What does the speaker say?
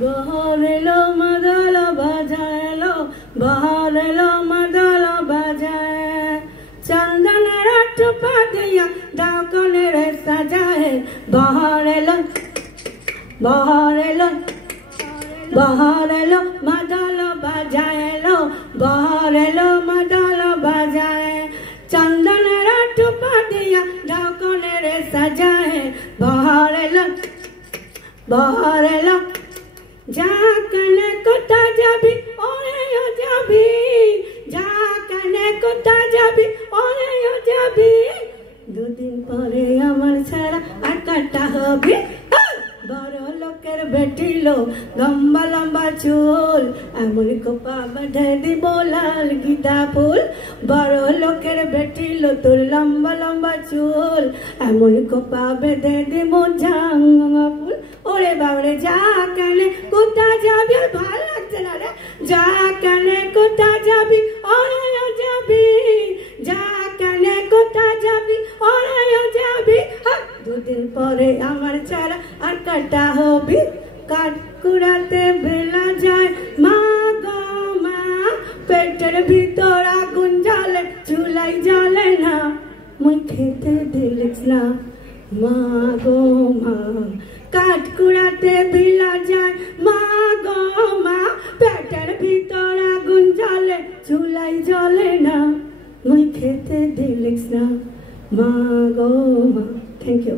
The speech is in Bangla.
बहार एलो मादल बाजाएलो बहार एलो मादल बाजाए चंदन टुपा दिया डाकने रे सजाए बहार एलो मादल बाजाएलो बहार एलो मादल बाजाए चंदन टुपा दिया डाकने रे सजाए बहार एलो जाकने कोता जाबी ओरे ओ जाबी जाकने कोता जाबी ओरे ओ जाबी दुदिन परे आमार छाड़ा आर काटा हबे बड़ लोकेर बेटी लो लम्बा लम्बा चुल एमन कोपा बाँधे दिबो लाल गीता फुल बड़ लोकेर बेटी लो तोर लम्बा लम्बा चुल एमन कोपा बेঁধে दिबो জাঙ্গা ফুল ওরে বাবারে যা কানে কোথা যাবি ভালো লাগছে না রে যা কানে কোথা যাবি ওরে যাবি যা কানে কোথা যাবি ওরে যাবি দুদিন পরে আমার ছাড়া আর কাটা হবে কাট কুড়াতে বেলা যায় মা গো মা পেটের ভিতর আগুন জ্বলে চুলাই জ্বলে না মুই খেতে দিলিস না মা গো মা কাট কুড়াতে বেলা যায় মা গো মা পেটের ভিতর আগুন জ্বলে চুলাই জ্বলে না মুই খেতে দিলিস না মা গো মা। Thank you.